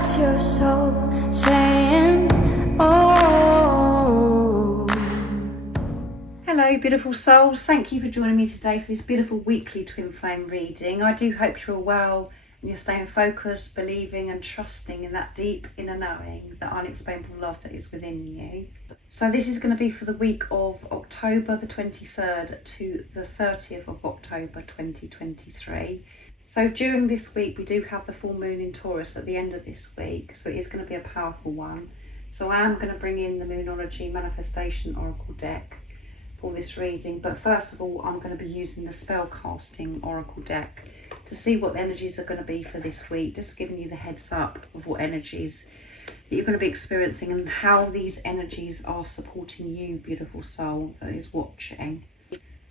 That's your soul saying, oh. Hello beautiful souls, thank you for joining me today for this beautiful weekly twin flame reading. I do hope you're all well and you're staying focused, believing and trusting in that deep inner knowing, the unexplainable love that is within you. So this is going to be for the week of October the 23rd to the 30th of October 2023. So during this week we do have the full moon in Taurus at the end of this week, so it is going to be a powerful one. So I am going to bring in the Moonology Manifestation Oracle deck for this reading, but first of all I'm going to be using the spell casting oracle deck to see what the energies are going to be for this week, just giving you the heads up of what energies that you're going to be experiencing and how these energies are supporting you, beautiful soul that is watching.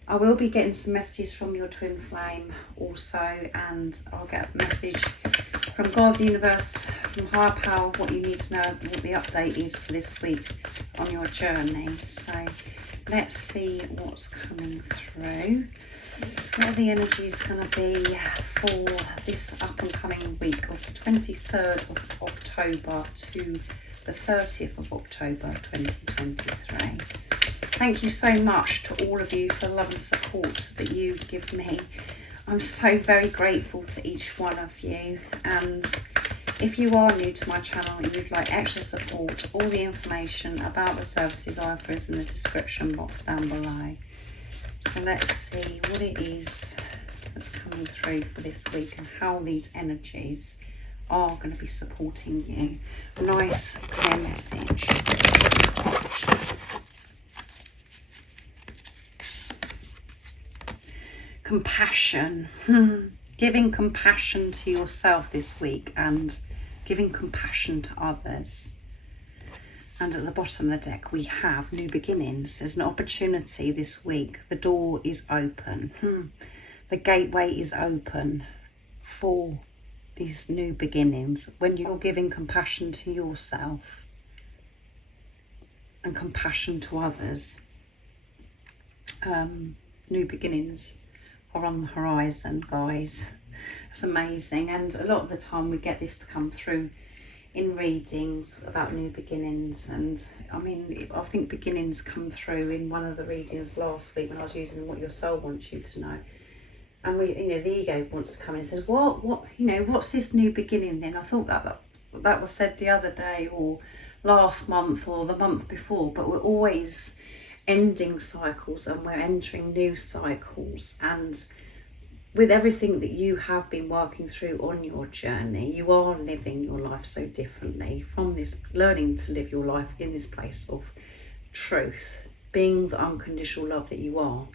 I will be getting some messages from your twin flame also, and I'll get a message from God, the universe, from higher power, what you need to know, what the update is for this week on your journey. So let's see what's coming through. What are the energies going to be for this up and coming week of the 23rd of October to the 30th of October 2023? Thank you so much to all of you for the love and support that you give me. I'm so very grateful to each one of you, and if you are new to my channel and you'd like extra support, all the information about the services I offer is in the description box down below. So let's see what it is that's coming through for this week and how these energies are going to be supporting you. A nice clear message. Compassion. Giving compassion to yourself this week and giving compassion to others. And at the bottom of the deck we have new beginnings. There's an opportunity this week. The door is open. The gateway is open for these new beginnings. When you're giving compassion to yourself and compassion to others, new beginnings are on the horizon, guys. It's amazing, and a lot of the time we get this to come through in readings about new beginnings. And I mean, I think beginnings come through in one of the readings last week when I was using what your soul wants you to know. And we, you know, the ego wants to come in and says, what, you know, what's this new beginning then? I thought that was said the other day or last month or the month before, but we're always ending cycles and we're entering new cycles. And with everything that you have been working through on your journey, you are living your life so differently from this, learning to live your life in this place of truth, being the unconditional love that you are.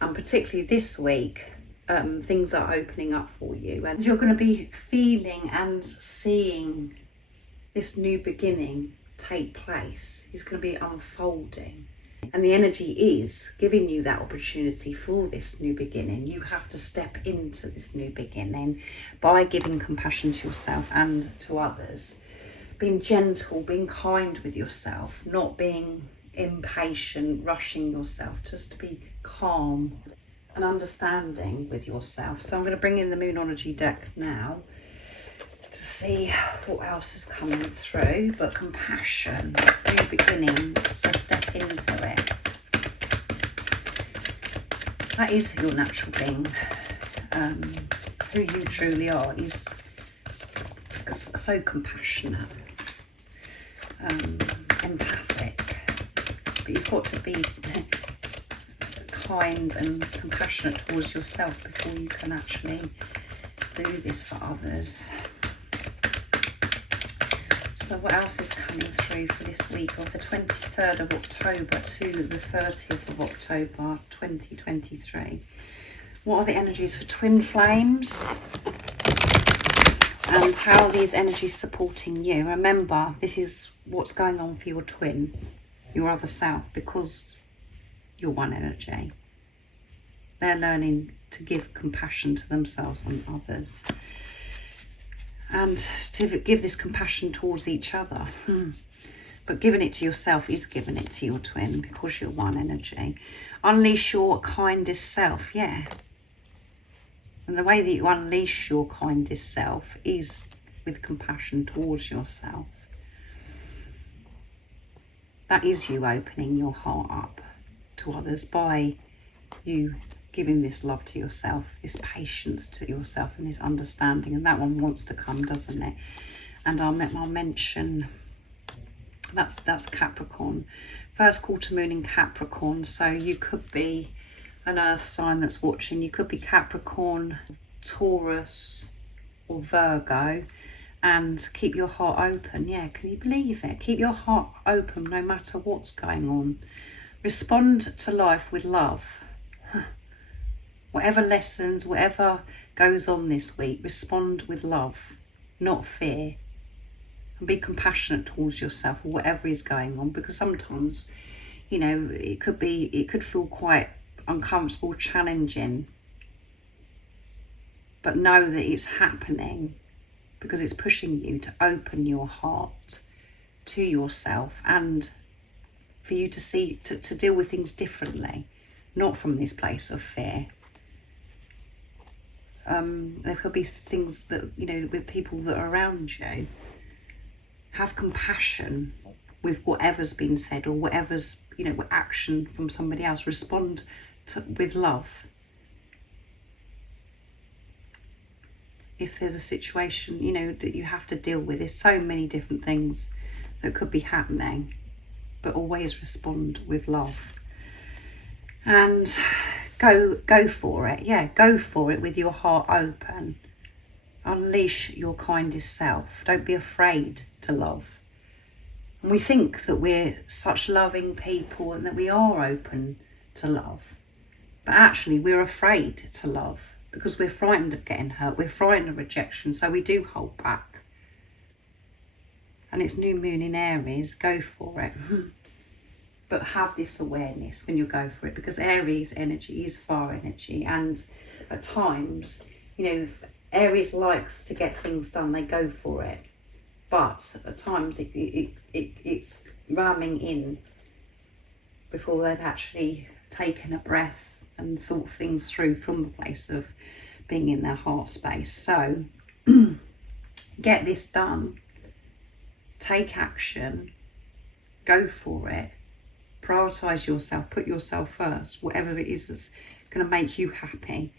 And particularly this week, things are opening up for you and you're going to be feeling and seeing this new beginning take place. It's going to be unfolding. And the energy is giving you that opportunity for this new beginning. You have to step into this new beginning by giving compassion to yourself and to others. Being gentle, being kind with yourself, not being impatient, rushing yourself, just to be calm and understanding with yourself. So I'm going to bring in the Moonology deck now to see what else is coming through. But compassion, new beginnings, so step into it. That is your natural being. Who you truly are is so compassionate, empathic, but you've got to be kind and compassionate towards yourself before you can actually do this for others. So what else is coming through for this week of the 23rd of October to the 30th of October 2023? What are the energies for twin flames? And how are these energies supporting you? Remember, this is what's going on for your twin, your other self, because you're one energy. They're learning to give compassion to themselves and others. And to give this compassion towards each other. But giving it to yourself is giving it to your twin because you're one energy. Unleash your kindest self, yeah. And the way that you unleash your kindest self is with compassion towards yourself. That is you opening your heart up to others by you giving this love to yourself, this patience to yourself, and this understanding. And that one wants to come, doesn't it? And I'll mention that's Capricorn, first quarter moon in Capricorn. So you could be an earth sign that's watching. You could be Capricorn, Taurus, or Virgo. And keep your heart open. Yeah, can you believe it? Keep your heart open no matter what's going on. Respond to life with love. Whatever lessons, whatever goes on this week, respond with love, not fear. And be compassionate towards yourself or whatever is going on, because sometimes, you know, it could feel quite uncomfortable, challenging. But know that it's happening because it's pushing you to open your heart to yourself and for you to see, to deal with things differently, not from this place of fear. There could be things that, you know, with people that are around you. Have compassion with whatever's been said or whatever's, you know, action from somebody else. Respond with love. If there's a situation, you know, that you have to deal with, there's so many different things that could be happening, but always respond with love. And go for it. Yeah, go for it with your heart open. Unleash your kindest self. Don't be afraid to love. And we think that we're such loving people and that we are open to love. But actually we're afraid to love because we're frightened of getting hurt. We're frightened of rejection. So we do hold back. And it's new moon in Aries. Go for it. But have this awareness when you go for it, because Aries energy is fire energy. And at times, you know, if Aries likes to get things done, they go for it. But at times it's ramming in before they've actually taken a breath and thought things through from the place of being in their heart space. So get this done. Take action. Go for it. Prioritise yourself. Put yourself first. Whatever it is that's going to make you happy.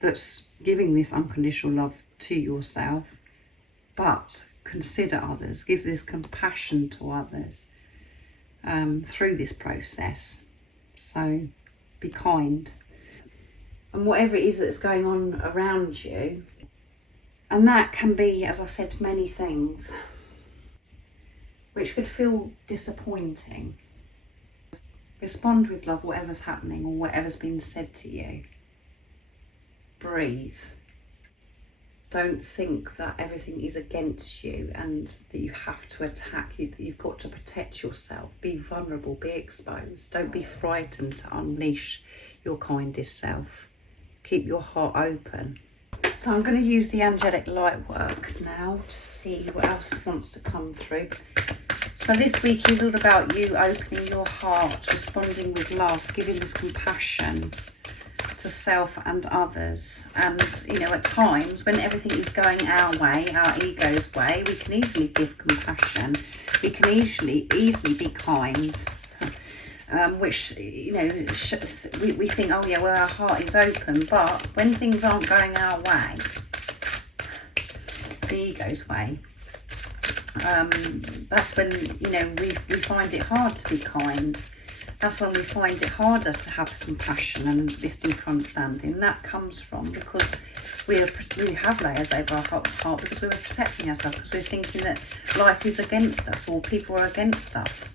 That's giving this unconditional love to yourself. But consider others. Give this compassion to others through this process. So be kind. And whatever it is that's going on around you, and that can be, as I said, many things, which could feel disappointing. Respond with love, whatever's happening or whatever's been said to you. Breathe. Don't think that everything is against you and that you have to attack you, that you've got to protect yourself. Be vulnerable, be exposed. Don't be frightened to unleash your kindest self. Keep your heart open. So I'm going to use the angelic light work now to see what else wants to come through. So this week is all about you opening your heart, responding with love, giving this compassion to self and others. And, you know, at times when everything is going our way, our ego's way, we can easily give compassion. We can easily be kind. Which, you know, we think, oh yeah, well, our heart is open. But when things aren't going our way, the ego's way, that's when, you know, we find it hard to be kind. That's when we find it harder to have compassion and this deeper understanding. And that comes from because we have layers over our heart because we're protecting ourselves, because we're thinking that life is against us or people are against us.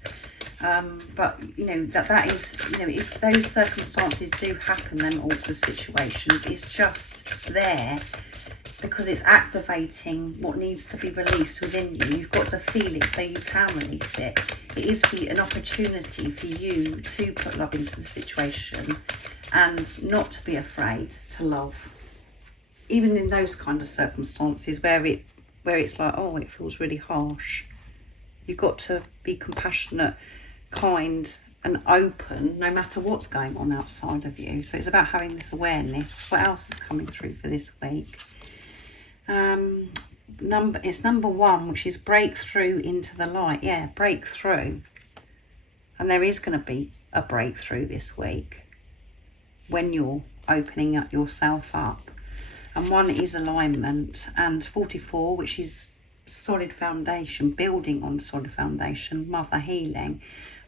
But, you know, that is, you know, if those circumstances do happen, then awkward situations, it's just there because it's activating what needs to be released within you. You've got to feel it so you can release it. It is an opportunity for you to put love into the situation and not to be afraid to love. Even in those kind of circumstances where it's like, oh, it feels really harsh. You've got to be compassionate, kind and open no matter what's going on outside of you. So it's about having this awareness. What else is coming through for this week? it's number 1, which is breakthrough into the light. Yeah, breakthrough. And there is going to be a breakthrough this week when you're opening up yourself up. And 1 is alignment, and 44, which is solid foundation, building on solid foundation, mother healing.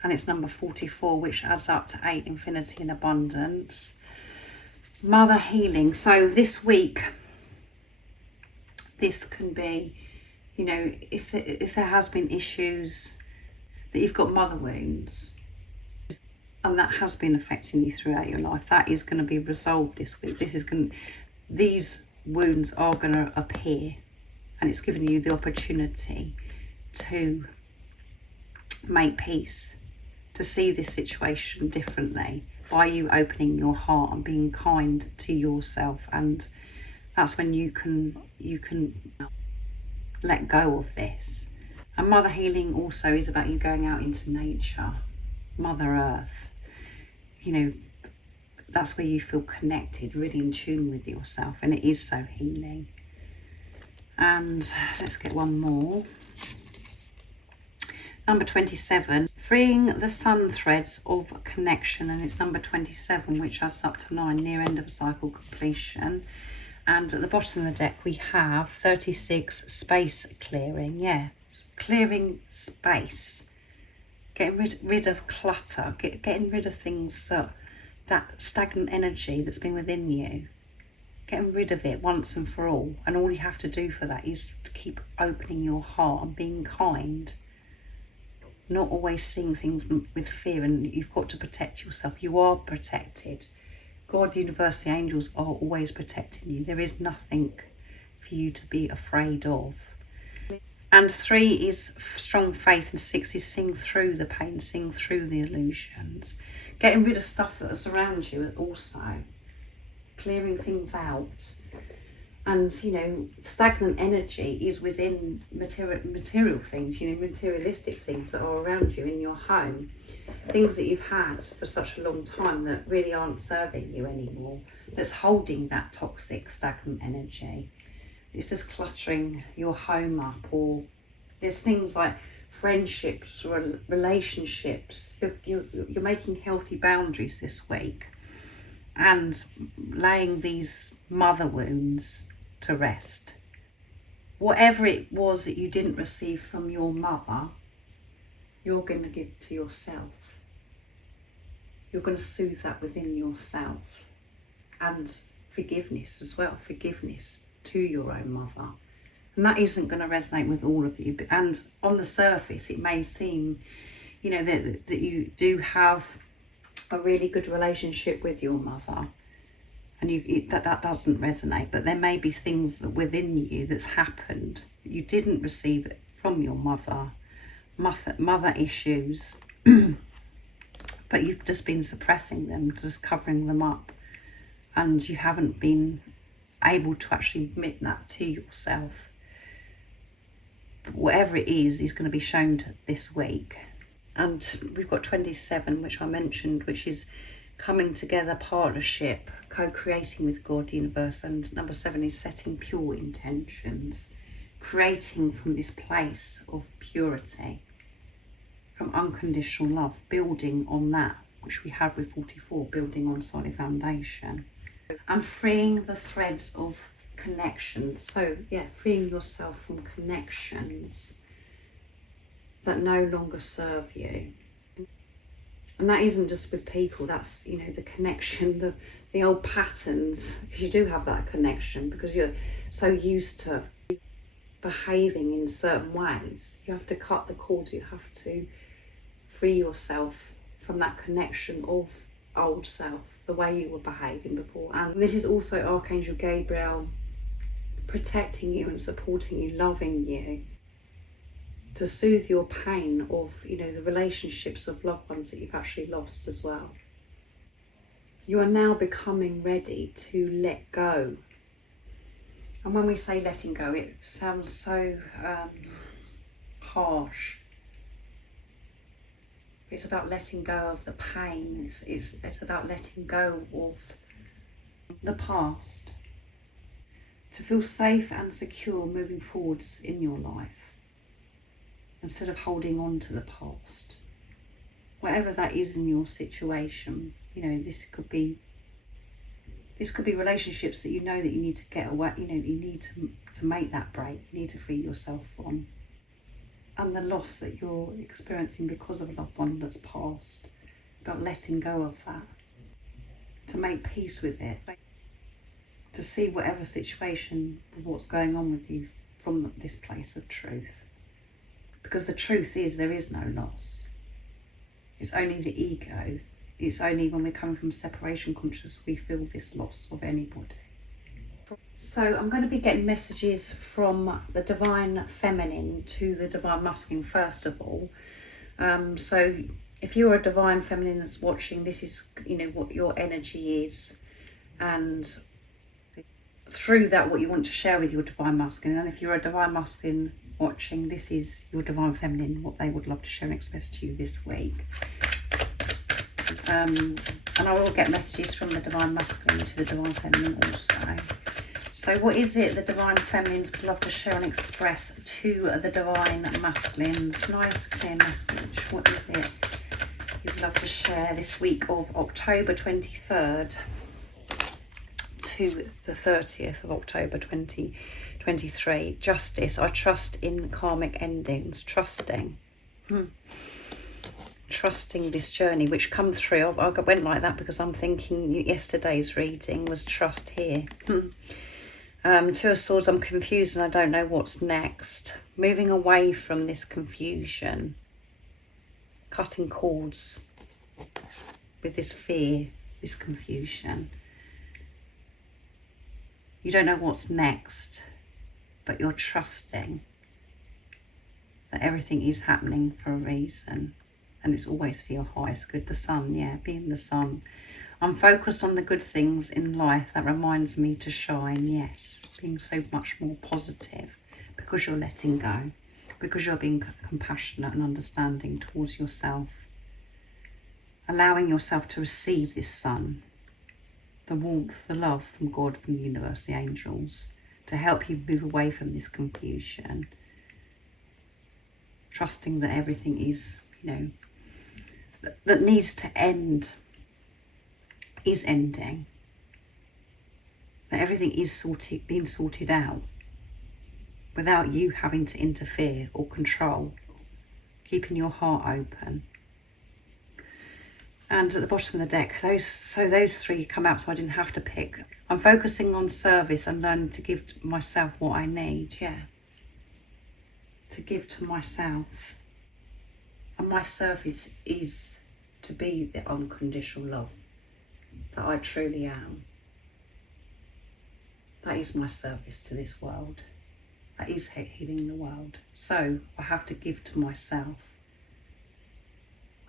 And it's number 44, which adds up to 8, infinity and abundance. Mother healing. So this week, this can be, you know, if there has been issues, that you've got mother wounds, and that has been affecting you throughout your life, that is going to be resolved this week. These wounds are going to appear, and it's giving you the opportunity to make peace, to see this situation differently by you opening your heart and being kind to yourself. And that's when you can let go of this. And mother healing also is about you going out into nature, Mother Earth. You know, that's where you feel connected, really in tune with yourself, and it is so healing. And let's get 1 more. Number 27, freeing the sun threads of connection, and it's number 27, which adds up to 9, near end of cycle completion. And at the bottom of the deck we have 36, space clearing. Yeah, clearing space, getting rid of clutter, getting rid of things, that stagnant energy that's been within you, getting rid of it once and for all. And all you have to do for that is to keep opening your heart and being kind, not always seeing things with fear. And you've got to protect yourself. You are protected. God, the universe, the angels are always protecting you. There is nothing for you to be afraid of. And 3 is strong faith, and 6 is seeing through the pain, seeing through the illusions, getting rid of stuff that surrounds you also, clearing things out. And, you know, stagnant energy is within material things, you know, materialistic things that are around you in your home, things that you've had for such a long time that really aren't serving you anymore, that's holding that toxic, stagnant energy. It's just cluttering your home up. Or there's things like friendships or relationships. You're making healthy boundaries this week and laying these mother wounds to rest. Whatever it was that you didn't receive from your mother, you're going to give to yourself. You're going to soothe that within yourself. And forgiveness as well, forgiveness to your own mother. And that isn't going to resonate with all of you. And on the surface, it may seem, you know, that you do have a really good relationship with your mother, and that doesn't resonate. But there may be things that within you that's happened that you didn't receive it from your mother issues, but you've just been suppressing them, just covering them up, and you haven't been able to actually admit that to yourself. But whatever it is going to be shown this week. And we've got 27, which I mentioned, which is coming together, partnership, co-creating with God, the universe. And number 7 is setting pure intentions, creating from this place of purity, from unconditional love, building on that, which we had with 44, building on solid foundation. And freeing the threads of connections. So yeah, freeing yourself from connections that no longer serve you. And that isn't just with people, that's, you know, the connection, the old patterns, because you do have that connection because you're so used to behaving in certain ways. You have to cut the cord, you have to free yourself from that connection of old self, the way you were behaving before. And this is also Archangel Gabriel protecting you and supporting you, loving you, to soothe your pain of, you know, the relationships of loved ones that you've actually lost as well. You are now becoming ready to let go. And when we say letting go, it sounds so harsh. It's about letting go of the pain. It's about letting go of the past. to feel safe and secure moving forwards in your life, instead of holding on to the past. Whatever that is in your situation, you know, this could be relationships that you know that you need to get away, you know, that you need to make that break, you need to free yourself from. And the loss that you're experiencing because of a loved one that's passed, about letting go of that, to make peace with it, to see whatever situation, what's going on with you from this place of truth. Because the truth is, there is no loss. It's only the ego. It's only when we're coming from separation consciousness we feel this loss of anybody. So I'm going to be getting messages from the divine feminine to the divine masculine first of all. So if you're a divine feminine that's watching, this is, you know, what your energy is, and through that what you want to share with your divine masculine. And if you're a divine masculine watching, this is your divine feminine, what they would love to share and express to you this week. And I will get messages from the divine masculine to the divine feminine also. So what is it the divine feminines would love to share and express to the divine masculines? Nice clear message. What is it you'd love to share this week of October 23rd to the 30th of October 2023? Justice. I trust in karmic endings. Trusting. Trusting this journey which come through. I went like that because I'm thinking yesterday's reading was trust here. Two of Swords, I'm confused and I don't know what's next. Moving away from this confusion. Cutting cords with this fear, this confusion. You don't know what's next, but you're trusting that everything is happening for a reason. And it's always for your highest good. The sun, yeah, being the sun. I'm focused on the good things in life. That reminds me to shine, yes. Being so much more positive because you're letting go. Because you're being compassionate and understanding towards yourself. Allowing yourself to receive this sun. The warmth, the love from God, from the universe, the angels. To help you move away from this confusion. Trusting that everything is, you know, that needs to end is ending. That everything is being sorted out without you having to interfere or control. Keeping your heart open. And at the bottom of the deck, those three come out, so I didn't have to pick. I'm focusing on service and learning to give myself what I need, yeah. To give to myself. And my service is to be the unconditional love that I truly am. That is my service to this world. That is healing the world. So I have to give to myself.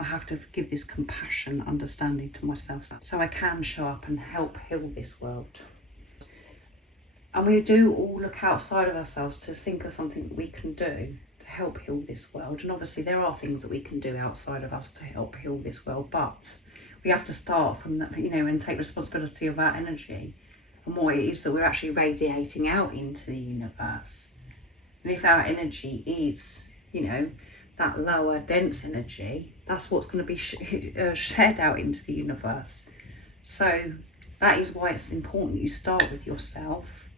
I have to give this compassion, understanding to myself so I can show up and help heal this world. And we do all look outside of ourselves to think of something that we can do to help heal this world. And obviously there are things that we can do outside of us to help heal this world, but we have to start from that, you know, and take responsibility of our energy and what it is that we're actually radiating out into the universe. And if our energy is, you know, that lower dense energy, that's what's going to be shared out into the universe. So that is why it's important you start with yourself.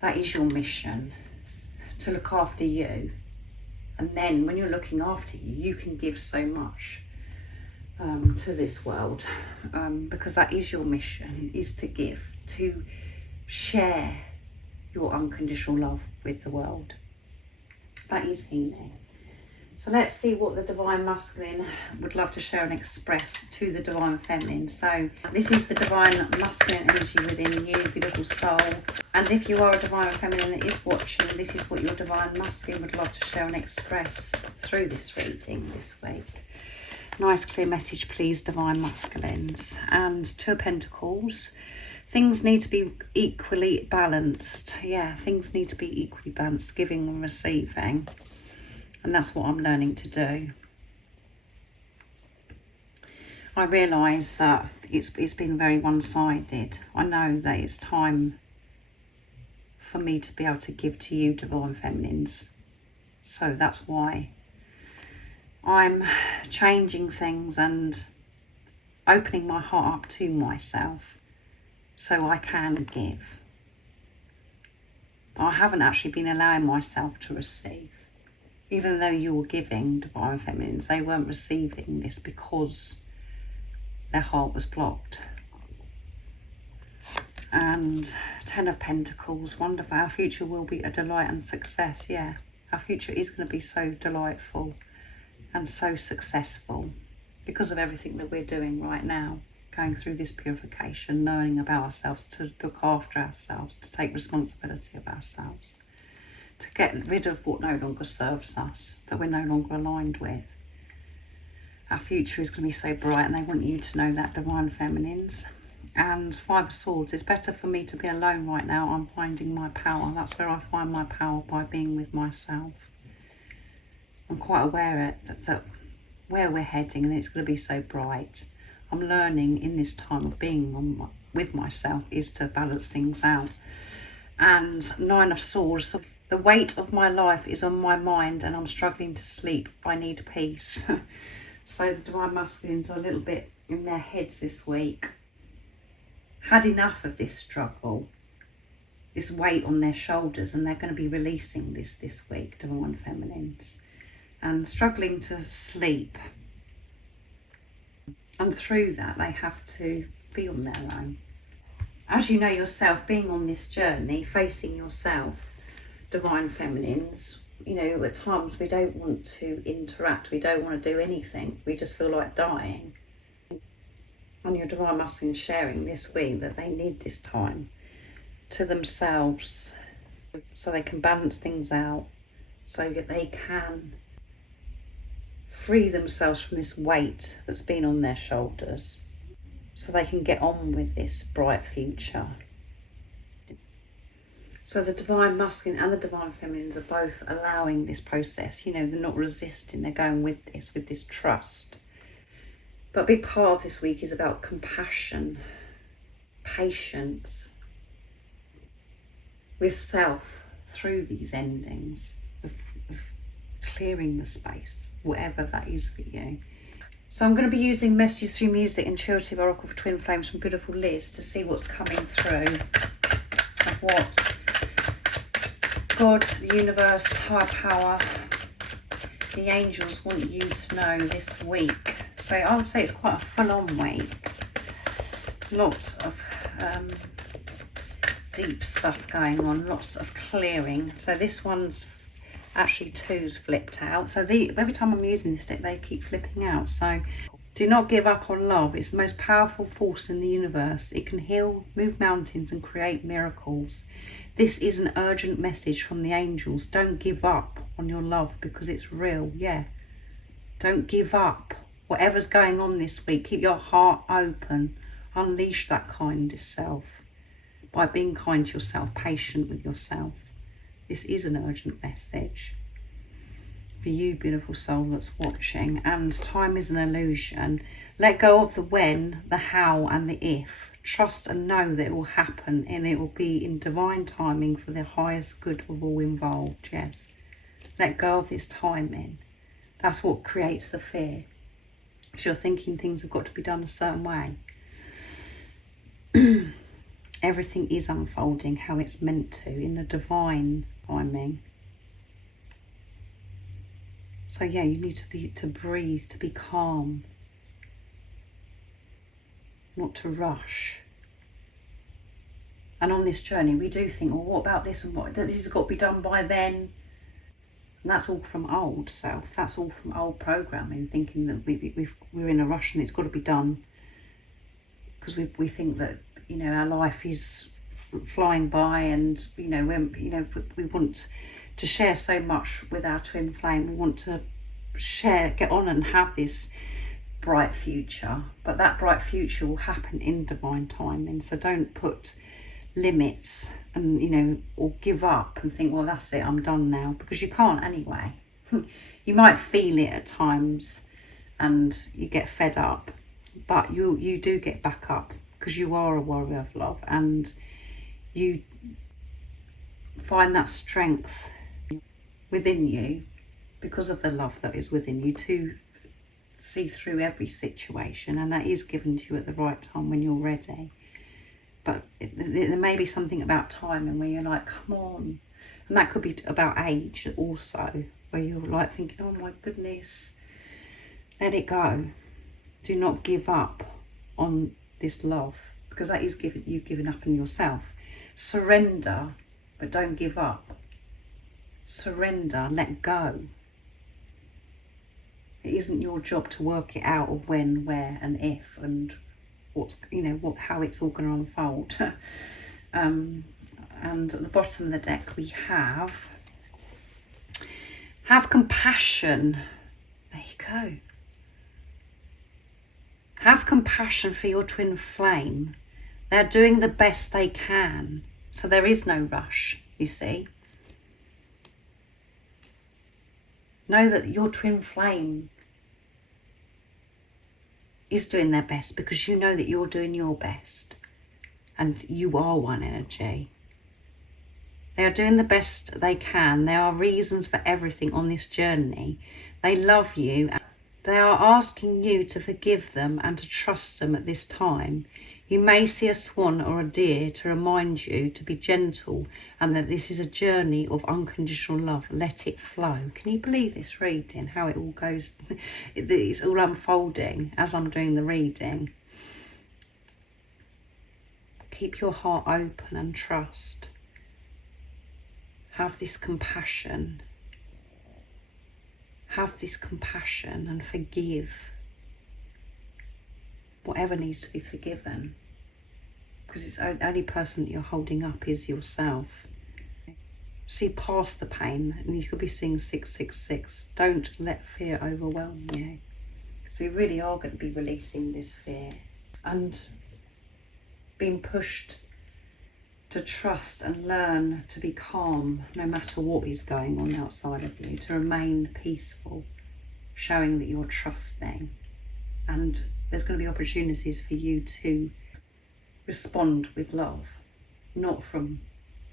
That is your mission, to look after you. And then when you're looking after you, you can give so much to this world, because that is your mission, is to give, to share your unconditional love with the world. That is healing. So let's see what the divine masculine would love to share and express to the divine feminine. So this is the divine masculine energy within you, beautiful soul. And if you are a divine feminine that is watching, this is what your divine masculine would love to share and express through this reading this week. Nice clear message, please, divine masculines. And Two of Pentacles. Things need to be equally balanced. Yeah, things need to be equally balanced, giving and receiving. And that's what I'm learning to do. I realise that it's been very one-sided. I know that it's time for me to be able to give to you, Divine Feminines. So that's why I'm changing things and opening my heart up to myself so I can give. But I haven't actually been allowing myself to receive. Even though you're giving, Divine Feminines, they weren't receiving this because their heart was blocked. And 10 of Pentacles, wonderful. Our future will be a delight and success. Yeah, our future is going to be so delightful and so successful because of everything that we're doing right now, going through this purification, learning about ourselves, to look after ourselves, to take responsibility of ourselves, to get rid of what no longer serves us, that we're no longer aligned with. Our future is going to be so bright, and they want you to know that, Divine Feminines. And 5 of Swords, it's better for me to be alone right now. I'm finding my power. That's where I find my power, by being with myself. I'm quite aware that where we're heading, and it's going to be so bright. I'm learning in this time of being with myself is to balance things out. And 9 of Swords, the weight of my life is on my mind and I'm struggling to sleep. I need peace. So the Divine Masculines are a little bit in their heads this week. Had enough of this struggle, this weight on their shoulders, and they're going to be releasing this week, Divine Feminines, and struggling to sleep. And through that, they have to be on their own. As you know yourself, being on this journey, facing yourself, Divine Feminines, you know, at times we don't want to interact, we don't want to do anything, we just feel like dying. And your Divine Masculine sharing this week that they need this time to themselves so they can balance things out, so that they can free themselves from this weight that's been on their shoulders, so they can get on with this bright future. So the Divine Masculine and the Divine Feminines are both allowing this process. You know, they're not resisting, they're going with this trust. But a big part of this week is about compassion, patience with self through these endings, of clearing the space, whatever that is for you. So I'm going to be using Messages Through Music, Intuitive Oracle for Twin Flames from beautiful Liz, to see what's coming through, of what God, the universe, higher power, the angels want you to know this week. So I would say it's quite a full-on week. Lots of deep stuff going on, lots of clearing. So this one's actually 2's flipped out. So every time I'm using this deck, they keep flipping out. So do not give up on love. It's the most powerful force in the universe. It can heal, move mountains and create miracles. This is an urgent message from the angels. Don't give up on your love because it's real. Yeah. Don't give up. Whatever's going on this week, keep your heart open. Unleash that kindest self by being kind to yourself, patient with yourself. This is an urgent message for you, beautiful soul that's watching. And time is an illusion. Let go of the when, the how and the if. Trust and know that it will happen, and it will be in divine timing for the highest good of all involved. Yes. Let go of this timing. That's what creates the fear, because you're thinking things have got to be done a certain way. Everything is unfolding how it's meant to, in a divine timing. So yeah, you need to breathe, to be calm, not to rush. And on this journey, we do think, well, what about this, and what, this has got to be done by then. And that's all from old self. That's all from old programming, thinking that we're in a rush and it's got to be done. Because we think that, you know, our life is flying by, and we want to share so much with our twin flame. We want to share, get on and have this bright future. But that bright future will happen in divine timing. So don't put limits and, or give up and think, well, that's it, I'm done now. Because you can't anyway. You might feel it at times and you get fed up. But you do get back up, because you are a warrior of love, and you find that strength within you, because of the love that is within you, to see through every situation, and that is given to you at the right time when you're ready. But there may be something about timing where you're like, come on. And that could be about age also, where you're like thinking, oh my goodness, let it go. Do not give up on this love, because that is you giving up on yourself. Surrender, but don't give up. Surrender, let go. It isn't your job to work it out of when, where, and if, and what's, how it's all going to unfold. And at the bottom of the deck we have compassion. There you go. Have compassion for your twin flame. They're doing the best they can, so there is no rush, you see. Know that your twin flame is doing their best, because you know that you're doing your best, and you are one energy. They are doing the best they can. There are reasons for everything on this journey. They love you. They are asking you to forgive them and to trust them at this time. You may see a swan or a deer to remind you to be gentle, and that this is a journey of unconditional love. Let it flow. Can you believe this reading, how it all goes? It's all unfolding as I'm doing the reading. Keep your heart open and trust. Have this compassion. Have this compassion and forgive whatever needs to be forgiven, because it's the only person that you're holding up is yourself. See past the pain, and you could be seeing 666. Don't let fear overwhelm you. So you really are going to be releasing this fear and being pushed to trust and learn to be calm no matter what is going on outside of you, to remain peaceful, showing that you're trusting. And there's going to be opportunities for you to respond with love, not from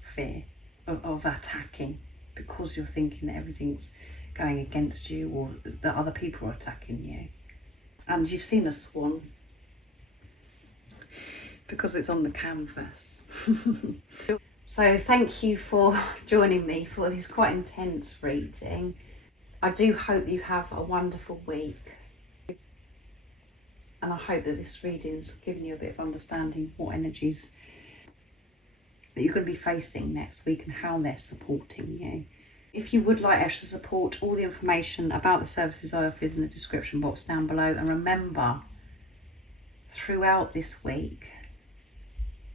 fear of attacking, because you're thinking that everything's going against you or that other people are attacking you. And you've seen a swan because it's on the canvas. So thank you for joining me for this quite intense reading. I do hope that you have a wonderful week, and I hope that this reading's given you a bit of understanding what energies that you're going to be facing next week and how they're supporting you. If you would like extra support, all the information about the services I offer is in the description box down below. And remember, throughout this week,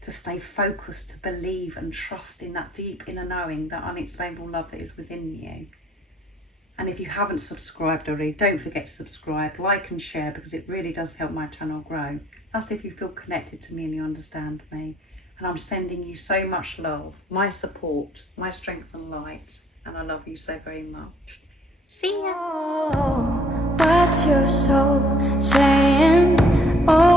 to stay focused, to believe and trust in that deep inner knowing, that unexplainable love that is within you. And if you haven't subscribed already, don't forget to subscribe, like and share, because it really does help my channel grow. That's if you feel connected to me and you understand me. And I'm sending you so much love, my support, my strength and light. And I love you so very much. See ya. Oh, what's your soul saying? Oh.